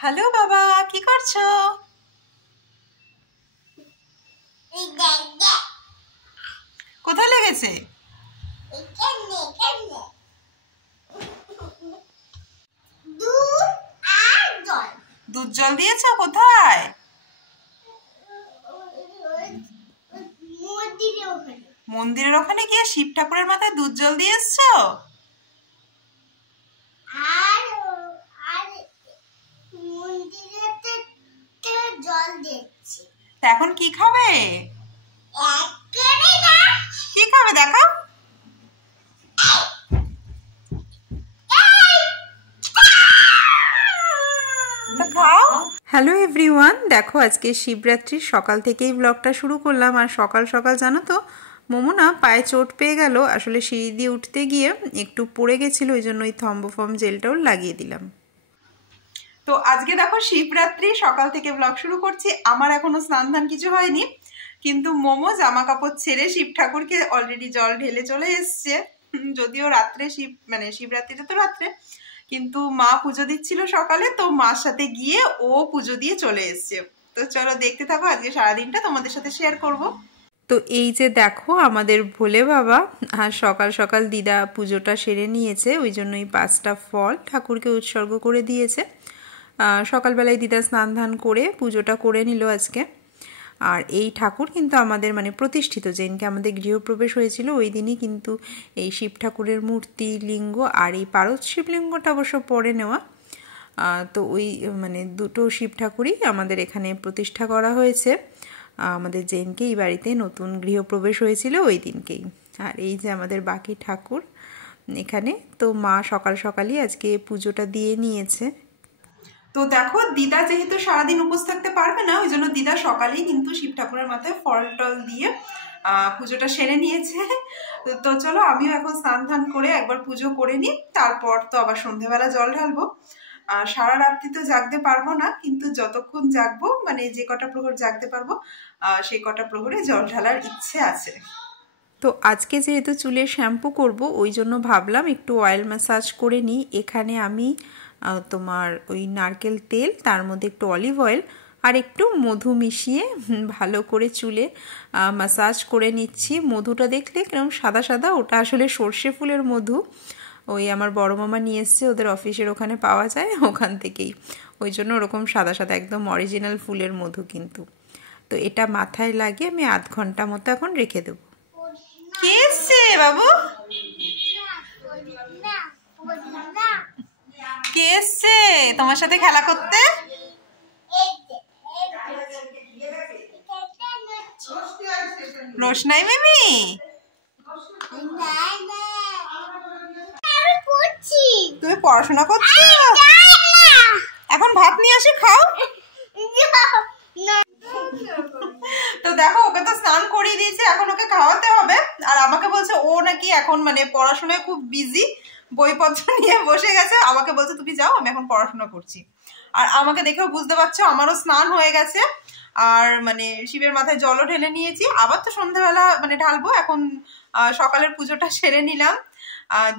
Hello বাবা, কি করছো? কোথায় লেগেছে? দুধ জল দিয়েছো কোথায়? মন্দিরের ওখানে গিয়ে শিব ঠাকুরের মাথায় দুধ জল দিয়ে এসছো? এখন কি খাবে? কি খাবে দেখো? হ্যালো এভরিওয়ান, দেখো আজকে শিবরাত্রির সকাল থেকেই ব্লগটা শুরু করলাম। আর সকাল সকাল জানো তো, মোমো না পায়ে চোট পেয়ে গেল। আসলে সিঁড়ি দিয়ে উঠতে গিয়ে একটু পড়ে গেছিলো, ওই জন্য ওই থম্বোফর্ম জেলটাও লাগিয়ে দিলাম। তো আজকে দেখো শিবরাত্রি, সকাল থেকে ব্লগ শুরু করছি। আমার এখনো স্নান ধান কিছু হয়নি, কিন্তু মোমো জামা কাপড় ছেড়ে শিব ঠাকুরকে অলরেডি জল ঢেলে চলে এসছে। যদিও রাত্রে শিবরাত্রিতে তো রাত্রে, কিন্তু মা পুজো দিচ্ছিল সকালে, তো মার সাথে গিয়ে ও পুজো দিয়ে চলে এসছে। তো চলো দেখতে থাকো, আজকে সারাদিনটা তোমাদের সাথে শেয়ার করব। তো এই যে দেখো আমাদের ভোলে বাবা, আর সকাল সকাল দিদা পুজোটা সেরে নিয়েছে, ওই জন্য এই 5টা ফল ঠাকুরকে উৎসর্গ করে দিয়েছে। সকালবেলায় দিদা স্নান ধান করে পুজোটা করে নিল আজকে। আর এই ঠাকুর কিন্তু আমাদের প্রতিষ্ঠিত, যেদিনকে আমাদের গৃহপ্রবেশ হয়েছিল ওই দিনই কিন্তু এই শিব ঠাকুরের মূর্তি, লিঙ্গ আর এই পারদ শিবলিঙ্গটা অবশ্য পরে নেওয়া। তো ওই দুটো শিব ঠাকুরই আমাদের এখানে প্রতিষ্ঠা করা হয়েছে আমাদের যেদিনকে এই বাড়িতে নতুন গৃহপ্রবেশ হয়েছিল ওই দিনকেই। আর এই যে আমাদের বাকি ঠাকুর এখানে, তো মা সকাল সকালই আজকে পুজোটা দিয়ে নিয়েছে। তো দেখো দিদা যেহেতু সারাদিন উপোস থাকতে পারবে না, ওই জন্য দিদা সকালেই কিন্তু শিব ঠাকুরের মাথায় ফল টল দিয়ে পুজোটা সেরে নিয়েছে। তো চলো আমিও এখন স্নান ধান করে একবার পুজো করে নিই, তারপর তো আবার সন্ধ্যেবেলা জল ঢালবো। সারা রাত্রি তো জাগতে পারবো না, কিন্তু যতক্ষণ জাগবো যে কটা প্রহর জাগতে পারবো সেই কটা প্রহরে জল ঢালার ইচ্ছে আছে। তো আজকে যেহেতু চুলের শ্যাম্পু করব, ওই জন্য ভাবলাম একটু অয়েল ম্যাসাজ করে নিই। এখানে আমি তোমার ওই নারকেল তেল, তার মধ্যে একটু অলিভ অয়েল আর একটু মধু মিশিয়ে ভালো করে চুলে ম্যাসাজ করে নিচ্ছি। মধুটা দেখলে কিরকম সাদা সাদা, ওটা আসলে সর্ষে ফুলের মধু। ওই আমার বড় মামা নিয়ে এসছে, ওদের অফিসের ওখানে পাওয়া যায়, ওখান থেকেই, ওই জন্য ওরকম সাদা সাদা একদম অরিজিনাল ফুলের মধু কিন্তু। তো এটা মাথায় লাগিয়ে আমি আধ ঘন্টা মতো এখন রেখে দেবো। কে এসছে বাবু? কে এসছে তোমার সাথে খেলা করতে? রোশনাই বেবি? তুমি পড়াশোনা করছো? এখন ভাত নিয়ে আসি, খাও। তো দেখো ওকে তো স্নান করিয়ে দিয়েছে, এখন ওকে খাওয়াতে হবে। আর আমাকে বলছে ও নাকি এখন পড়াশোনায় খুব বিজি, বইপত্র নিয়ে বসে গেছে। আমাকে বলছে তুমি যাও, আমি এখন পড়াশোনা করছি। আর আমাকে দেখেও বুঝতে পারছো আমারও স্নান হয়ে গেছে, আর শিবের মাথায় জলও ঢেলে নিয়েছি। আবার তো সন্ধ্যাবেলা ঢালবো। এখন সকালের পুজোটা সেরে নিলাম,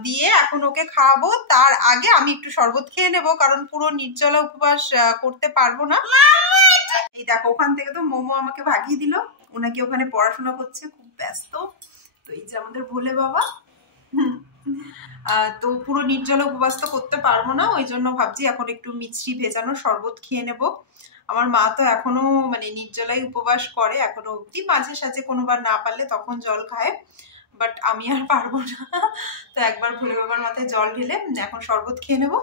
দিয়ে এখন ওকে খাওয়াবো। তার আগে আমি একটু শরবত খেয়ে নেবো, কারণ পুরো নির্জলা উপবাস করতে পারবো না। এই দেখো ওখান থেকে তো মোমো আমাকে ভাগিয়ে দিল, ওনাকে ওখানে পড়াশোনা করছে, খুব ব্যস্ত। তো এই যে আমাদের ভোলে বাবা, তো পুরো নির্জলা উপবাস তো করতে পারবো না, ওই জন্য ভাবছি এখন একটু মিছরি ভেজানো শরবত খেয়ে নেব। আমার মা তো এখনো নির্জলাই উপবাস করে এখনো অব্দি, মাঝে সাঝে কোনোবার না পারলে তখন জল খায়, বাট আমি আর পারবো না। তো একবার ভোলে বাবার মাথায় জল ঢেলে এখন শরবত খেয়ে নেবো,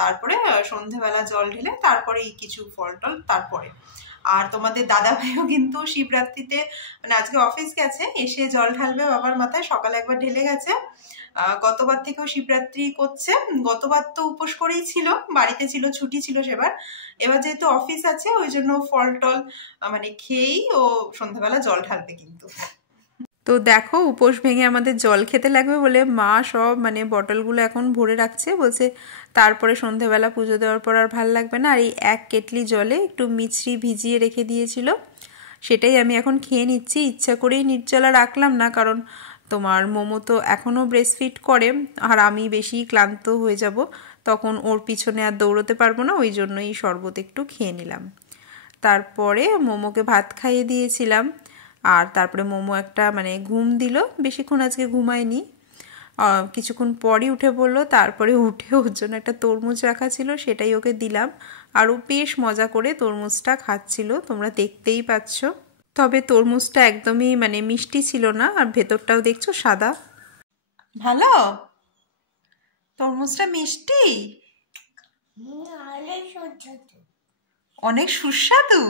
তারপরে সন্ধেবেলা জল ঢেলে তারপরে এই কিছু ফল টল তারপরে। আর তোমাদের দাদা ভাইও কিন্তু শিবরাত্রিতে আজকে অফিস গেছে, এসে জল ঢালবে বাবার মাথায়। সকালে একবার ঢেলে গেছে, গতবার থেকেও শিবরাত্রি করছে। গতবার তো উপোস করেই ছিল, বাড়িতে ছিল, ছুটি ছিল সেবার। এবার যেহেতু অফিস আছে ওই জন্য ফল টল খেয়েই ও সন্ধ্যাবেলা জল ঢালবে কিন্তু। তো দেখো উপোস ভেঙে আমাদের জল খেতে লাগবে বলে মা সব বটলগুলো এখন ভরে রাখছে, বলছে তারপরে সন্ধেবেলা পুজো দেওয়ার পর আর ভাল লাগবে না। আর এই 1 কেটলি জলে একটু মিছরি ভিজিয়ে রেখে দিয়েছিল, সেটাই আমি এখন খেয়ে নিচ্ছি। ইচ্ছা করেই নির্জলা রাখলাম না, কারণ তোমার মোমো তো এখনও ব্রেস্টফিড করে আর আমি বেশি ক্লান্ত হয়ে যাব, তখন ওর পিছনে আর দৌড়তে পারবো না, ওই জন্যই শরবত একটু খেয়ে নিলাম। তারপরে মোমোকে ভাত খাইয়ে দিয়েছিলাম, আর তারপরে মোমো একটা মানে ঘুম দিল, বেশিক্ষণ আজকে ঘুমায়নি, কিছুক্ষণ পরই উঠে পড়লো। তারপরে উঠে ওর জন্য একটা তরমুজ রাখা ছিল, সেটাই ওকে দিলাম, আর ও বেশ মজা করে তরমুজটা খাচ্ছিল, তোমরা দেখতেই পাচ্ছ। তবে তরমুজটা একদমই মানে মিষ্টি ছিল না, আর ভেতরটাও দেখছো সাদা। ভালো তরমুজটা মিষ্টি, অনেক সুস্বাদু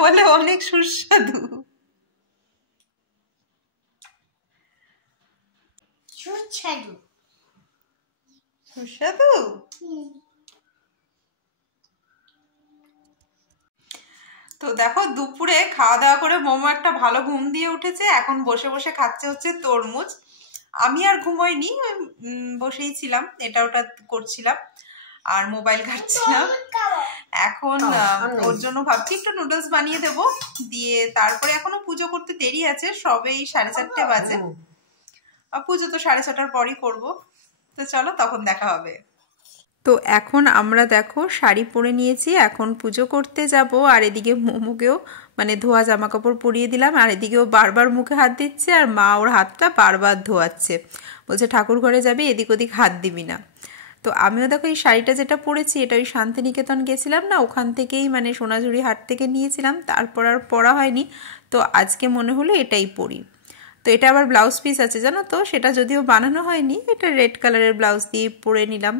বলে, অনেক সুস্বাদু। সুস্বাদু সুস্বাদু। তো দেখো দুপুরে খাওয়া দাওয়া করে মোমো একটা ভালো ঘুম দিয়ে উঠেছে, এখন বসে বসে খাচ্ছে হচ্ছে তরমুজ। আমি আর ঘুমোইনি, বসেই ছিলাম, এটা ওটা করছিলাম আর মোবাইল ঘাঁটছিলাম। এখন ওর জন্য ভাবছি একটু নুডলস বানিয়ে দেবো, দিয়ে তারপরে এখনো পুজো করতে দেরি আছে, সবেই 4:30 বাজে, পুজো তো 6:30টার পরই করবো। তো চলো তখন দেখা হবে। তো এখন আমরা দেখো শাড়ি পরে নিয়েছি, এখন পুজো করতে যাব, আর এদিকে মোমোকেও মানে ধোয়া জামা কাপড় পরিয়ে দিলাম, আর এদিকেও বারবার মুখে হাত দিচ্ছে, আর মা ওর হাতটা বারবার ধোয়াচ্ছে, বলছে ঠাকুর ঘরে যাবি এদিক ওদিক হাত দিবি না। তো আমিও দেখো এই শাড়িটা যেটা পরেছি এটা ওই শান্তিনিকেতন গেছিলাম না, ওখান থেকেই মানে সোনাঝুরি হাট থেকে নিয়েছিলাম, তারপর আর পরা হয়নি, তো আজকে মনে হলো এটাই পরি। তো এটা আবার ব্লাউজ পিস আছে জানো তো, সেটা যদিও বানানো হয়নি, এটা রেড কালারের ব্লাউজ দিয়ে পরে নিলাম,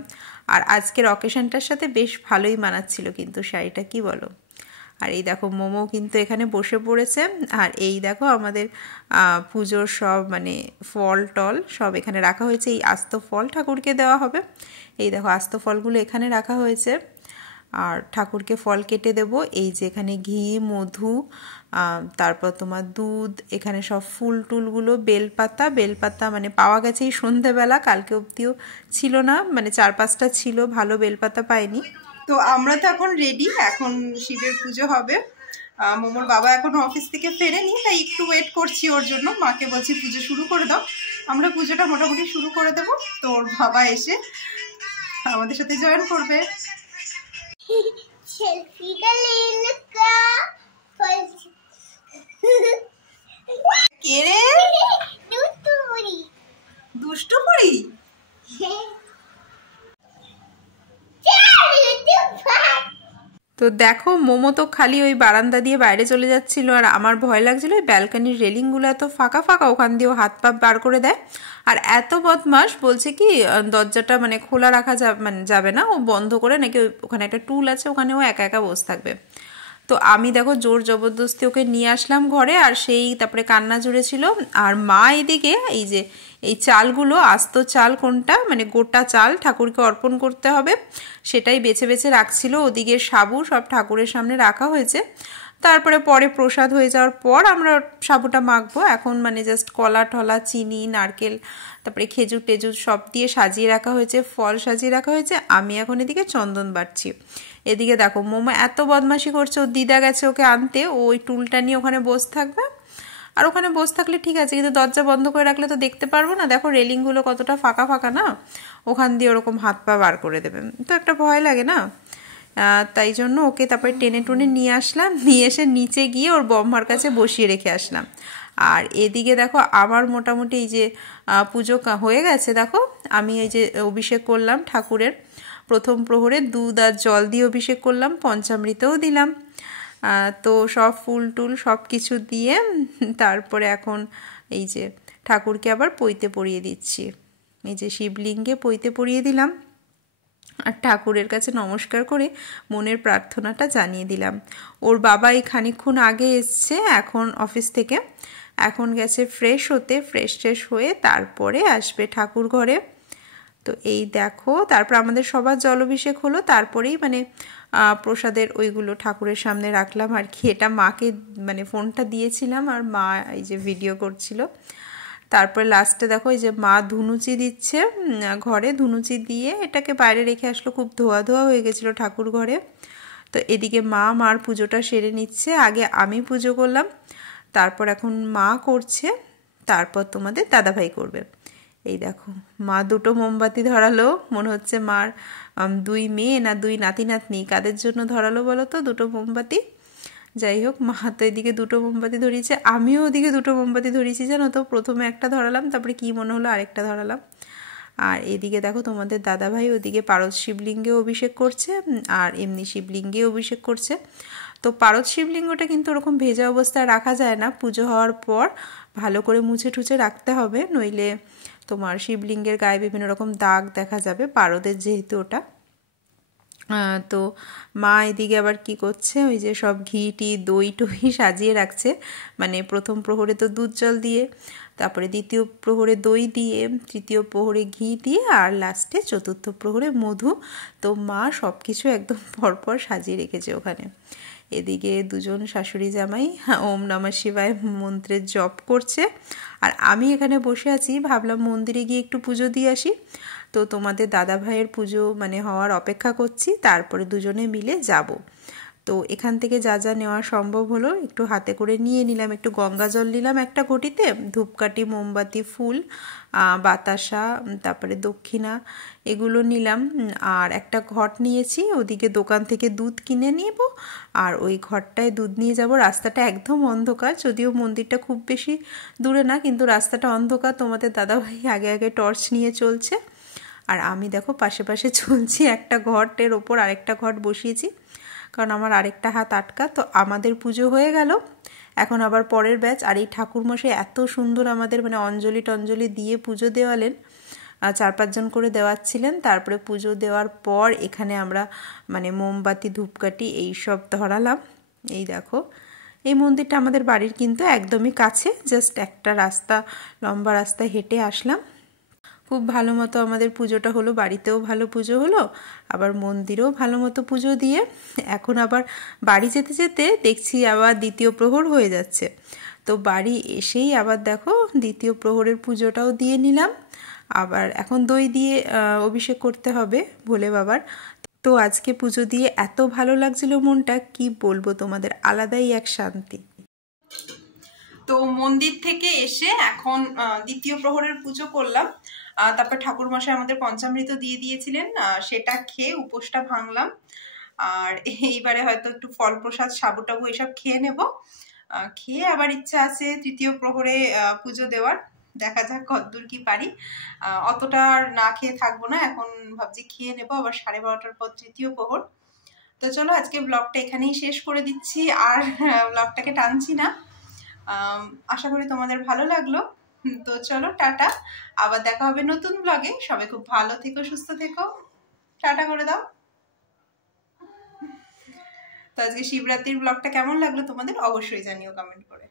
আর আজকের অকেশনটার সাথে বেশ ভালোই মানাচ্ছিল কিন্তু শাড়িটা, কি বলো। আর এই দেখো মোমো কিন্তু এখানে বসে পড়েছে, আর এই দেখো আমাদের পুজোর সব মানে ফল টল সব এখানে রাখা হয়েছে, এই আস্ত ফল ঠাকুরকে দেওয়া হবে, এই দেখো আস্ত ফলগুলো এখানে রাখা হয়েছে, আর ঠাকুরকে ফল কেটে দেব। এই যে এখানে ঘি, মধু, তারপর তোমার দুধ, এখানে সব ফুল টুলগুলো, বেলপাতা মানে পাওয়া গেছে এই সন্ধেবেলা, কালকে অবধিও ছিল না, মানে 4-5টা ছিল, ভালো বেলপাতা পাইনি। তো আমরা তো এখন রেডি, এখন শিবের পুজো হবে। মোমোর বাবা এখনো অফিস থেকে ফেরেনি, তাই একটু ওয়েট করছি ওর জন্য, মাকে বলছি পুজো শুরু করে দাও, আমরা পুজোটা মোটামুটি শুরু করে দেবো, তো ওর বাবা এসে আমাদের সাথে জয়েন করবে। কে রে? দুষ্টু পরি। তো দেখো মোমো তো খালি ওই বারান্দা দিয়ে বাইরে চলে যাচ্ছিল, আর আমার ভয় লাগছিল, ওই ব্যালকানির রেলিংগুলো এত ফাঁকা ফাঁকা, ওখান দিয়েও হাত পা বার করে দেয়, আর এত বদমাস, বলছে কি দরজাটা মানে খোলা রাখা যাবে না, ও বন্ধ করে নাকি ওখানে একটা টুল আছে, ওখানে ও একা একা বসে থাকবে। তো আমি দেখো জোর জবরদস্তি ওকে নিয়ে আসলাম ঘরে, আর সেই তারপরে কান্না জুড়েছিল, আর মা এদিকে এই যে এই চালগুলো, আস্ত চাল কোনটা মানে গোটা চাল ঠাকুরকে অর্পণ করতে হবে সেটাই বেছে বেছে রাখছিল, ওদিকে সাবু সব ঠাকুরের সামনে রাখা হয়েছে, তারপরে পরে প্রসাদ হয়ে যাওয়ার পর আমরা সাবুটা মাখবো। এখন মানে জাস্ট কলা টলা, চিনি, নারকেল, তারপরে খেজুর টেজুর সব দিয়ে সাজিয়ে রাখা হয়েছে, ফল সাজিয়ে রাখা হয়েছে, আমি এখন এদিকে চন্দন বাটছি। এদিকে দেখো মোমো এত বদমাশি করছে, ওর দিদা গেছে ওকে আনতে, ও ওই টুলটা নিয়ে ওখানে বসে থাকবে, আর ওখানে বসে থাকলে ঠিক আছে, কিন্তু দরজা বন্ধ করে রাখলে তো দেখতে পারবো না, দেখো রেলিংগুলো কতটা ফাঁকা ফাঁকা না, ওখান দিয়ে ওরকম হাত পা বার করে দেবে, তো একটা ভয় লাগে না, তাই জন্য ওকে তারপরে টেনে টুনে নিয়ে আসলাম, নিয়ে এসে নিচে গিয়ে ওর বম্মার কাছে বসিয়ে রেখে আসলাম। আর এদিকে দেখো আমার মোটামুটি এই যে পুজো হয়ে গেছে, দেখো আমি এই যে অভিষেক করলাম ঠাকুরের, প্রথম প্রহরে দুধ আর জল দিয়ে অভিষেক করলাম, পঞ্চামৃতও দিলাম, তো সব ফুল টুল সব কিছু দিয়ে তারপরে এখন এই যে ঠাকুরকে আবার পৈতে পরিয়ে দিচ্ছি, এই যে শিবলিঙ্গে পৈতে পরিয়ে দিলাম, আর ঠাকুরের কাছে নমস্কার করে মনের প্রার্থনাটা জানিয়ে দিলাম। ওর বাবা এই খানিকক্ষণ আগে এসছে এখন অফিস থেকে, এখন গেছে ফ্রেশ হতে, ফ্রেশ ট্রেশ হয়ে তারপরে আসবে ঠাকুর ঘরে। তো এই দেখো তারপর আমাদের সবার জলাভিষেক হলো, তারপরেই মানে প্রসাদের ওইগুলো ঠাকুরের সামনে রাখলাম, আর কি এটা মাকে মানে ফোনটা দিয়েছিলাম, আর মা এই যে ভিডিও করছিল। তারপরে লাস্টে দেখো এই যে মা ধুনুচি দিচ্ছে, ঘরে ধুনুচি দিয়ে এটাকে বাইরে রেখে আসলো, খুব ধোয়া ধোয়া হয়ে গেছিলো ঠাকুর ঘরে। তো এদিকে মার পুজোটা সেরে নিচ্ছে, আগে আমি পুজো করলাম, তারপর এখন মা করছে, তারপর তোমাদের দাদাভাই করবে। এই দেখো মা দুটো মোমবাতি ধরালো, মনে হচ্ছে মার 2 মেয়ে না 2 নাতি নাতনি, কাদের জন্য ধরালো বলো তো দুটো মোমবাতি। যাই হোক, মা তো এদিকে দুটো মোমবাতি ধরিয়েছে, আমিও ওদিকে দুটো মোমবাতি ধরিয়েছি জানো তো। প্রথমে একটা ধরালাম, তারপরে কি মনে হলো আরেকটা ধরালাম। আর এদিকে দেখো তোমাদের দাদাভাই ওদিকে পারদ শিবলিঙ্গে অভিষেক করছে আর এমনি শিবলিঙ্গে অভিষেক করছে। তো পারদ শিবলিঙ্গটা কিন্তু ওরকম ভেজা অবস্থায় রাখা যায় না, পুজো হওয়ার পর ভালো করে মুছে টুছে রাখতে হবে, নইলে তোমার শিবলিঙ্গের গায়ে বিভিন্ন রকম দাগ দেখা যাবে, পারদের যেহেতু ওটা। তো মা এদিকে আবার কি করছে, ওই যে সব ঘি টি দই টই সাজিয়ে রাখছে। মানে প্রথম প্রহরে তো দুধ জল দিয়ে, তারপরে দ্বিতীয় প্রহরে দই দিয়ে, তৃতীয় প্রহরে ঘি দিয়ে, আর লাস্টে চতুর্থ প্রহরে মধু। তো মা সব কিছু একদম পরপর সাজিয়ে রেখেছে ওখানে। এদিকে দুজন শাশুড়ি জামাই ওম নমঃ শিবায় মন্ত্রের জপ করছে, আর আমি এখানে বসে আছি, ভাবলাম মন্দিরে গিয়ে একটু পুজো দিয়ে আসি। তো তোমাদের দাদা ভাইয়ের পুজো মানে হওয়ার অপেক্ষা করছি, তারপরে দুজনে মিলে যাব। তো এখান থেকে যা যা নেওয়া সম্ভব হলো একটু হাতে করে নিয়ে নিলাম। একটু গঙ্গা জল নিলাম একটা ঘটিতে, ধূপকাঠি, মোমবাতি, ফুল, বাতাসা, তারপরে দক্ষিণা, এগুলো নিলাম। আর একটা ঘট নিয়েছি, ওদিকে দোকান থেকে দুধ কিনে নেব, আর ওই ঘরটায় দুধ নিয়ে যাব। রাস্তাটা একদম অন্ধকার, যদিও মন্দিরটা খুব বেশি দূরে না, কিন্তু রাস্তাটা অন্ধকার। তোমাদের দাদাভাই আগে আগে টর্চ নিয়ে চলছে, আর আমি দেখো পাশে পাশে চলছি। একটা ঘটের ওপর আরেকটা ঘট বসিয়েছি, কারণ আমার আরেকটা হাত আটকা। তো আমাদের পুজো হয়ে গেল, এখন আবার পরের ব্যাচ। আর এই ঠাকুরমশাই এত সুন্দর আমাদের মানে অঞ্জলি টঞ্জলি দিয়ে পুজো দেওয়ালেন, 4-5 জন করে দেওয়াচ্ছিলেন। তারপরে পুজো দেওয়ার পর এখানে আমরা মানে মোমবাতি, ধূপকাঠি এইসব ধরালাম। এই দেখো, এই মন্দিরটা আমাদের বাড়ির কিন্তু একদমই কাছে, জাস্ট একটা রাস্তা, লম্বা রাস্তা হেঁটে আসলাম। খুব ভালো মতো আমাদের পুজোটা হলো, বাড়িতেও ভালো পুজো হলো, আবার মন্দিরেও ভালো মতো পুজো দিয়ে এখন আবার বাড়ি যেতে যেতে দেখছি আবার দ্বিতীয় প্রহর হয়ে যাচ্ছে। তো বাড়ি এসেই আবার দেখো দ্বিতীয় প্রহরের পুজোটাও দিয়ে নিলাম। আবার এখন দই দিয়ে অভিষেক করতে হবে ভোলে বাবার। তো আজকে পুজো দিয়ে এত ভালো লাগছিল মনটা, কি বলবো তোমাদের, আলাদাই এক শান্তি। তো মন্দির থেকে এসে এখন দ্বিতীয় প্রহরের পুজো করলাম, তারপর ঠাকুরমশাই আমাদের পঞ্চামৃত দিয়ে দিয়েছিলেন, সেটা খেয়ে উপোসটা ভাঙলাম। আর এইবারে হয়তো একটু ফল প্রসাদ, সাবু টাবু এসব খেয়ে নেব। খেয়ে আবার ইচ্ছা আছে তৃতীয় প্রহরে পুজো দেওয়ার, দেখা যাক কতদূর কি পারি। অতটা আর না খেয়ে থাকবো না, এখন ভাবছি খেয়ে নেবো। আবার 12:30টার পর তৃতীয় প্রহর। তো চলো আজকে ব্লগটা এখানেই শেষ করে দিচ্ছি, আর ব্লগটাকে টানছি না। আশা করি তোমাদের ভালো লাগলো। তো চলো টাটা, আবার দেখা হবে নতুন ব্লগে। সবাই খুব ভালো থেকো, সুস্থ থেকো, টাটা করে দাও। তো আজকে শিবরাত্রির ব্লগটা কেমন লাগলো তোমাদের অবশ্যই জানিও কমেন্ট করে।